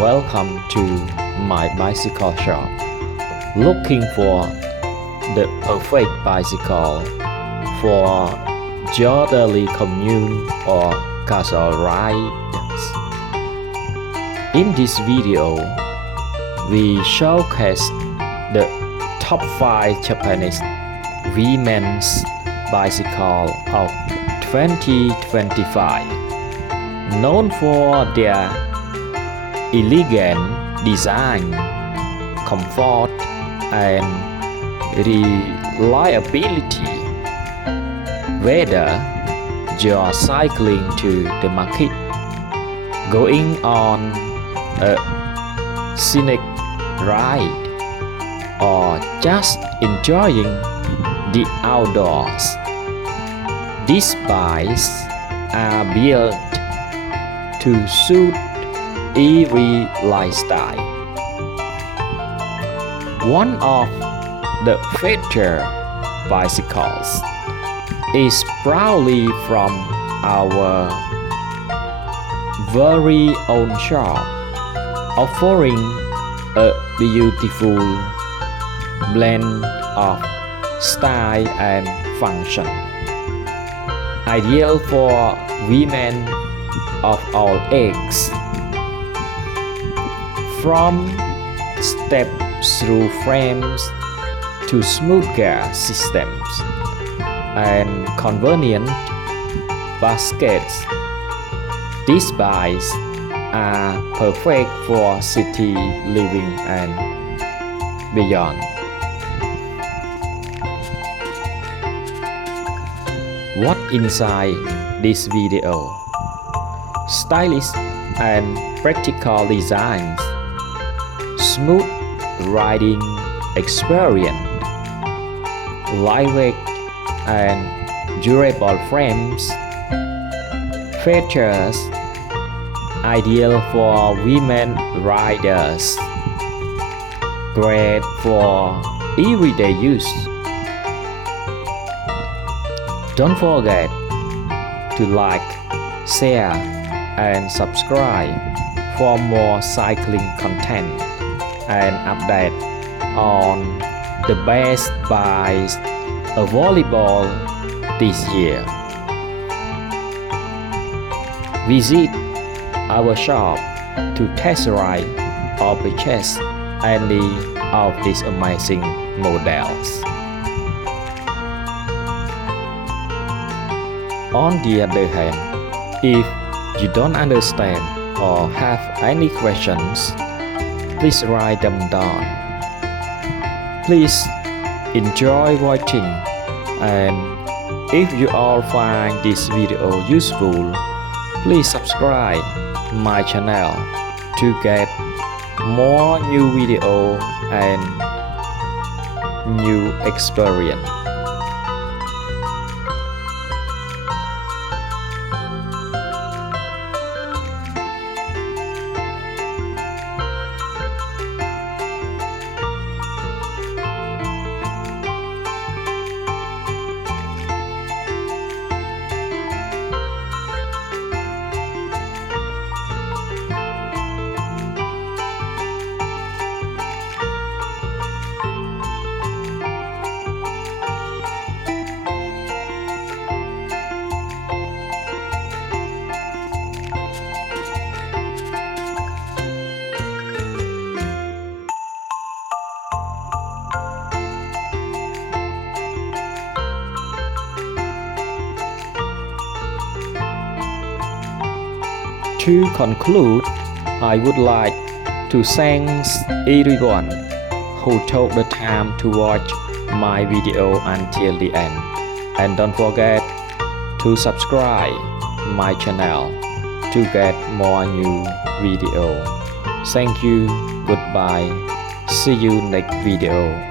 welcome to my bicycle shop. Looking for the perfect bicycle for your daily commute or casual rides. In this video, we showcase the top 5 Japanese women's bicycle of 2025, known for their elegant design, comfort, and reliability. Whether you're cycling to the market, going on a scenic ride, or just enjoying the outdoors, these bikes are built to suit every lifestyle. One of the featured bicycles is proudly from our very own shop, offering a beautiful blend of style and function, ideal for women of all ages. From step-through frames to smooth gear systems and convenient baskets, these bikes are perfect for city living and beyond. What inside this video? Stylish and practical designs, smooth riding experience, lightweight and durable frames, features ideal for women riders, great for everyday use. Don't forget to like, share, and subscribe for more cycling content and update on the best bikes available this year. Visit our shop to test ride or purchase any of these amazing models. On the other hand, if you don't understand or have any questions, please write them down. Please enjoy watching, and if you all find this video useful, please subscribe my channel to get more new video and new experience. To conclude, I would like to thank everyone who took the time to watch my video until the end, and don't forget to subscribe my channel to get more new video. Thank you, goodbye, see you next video.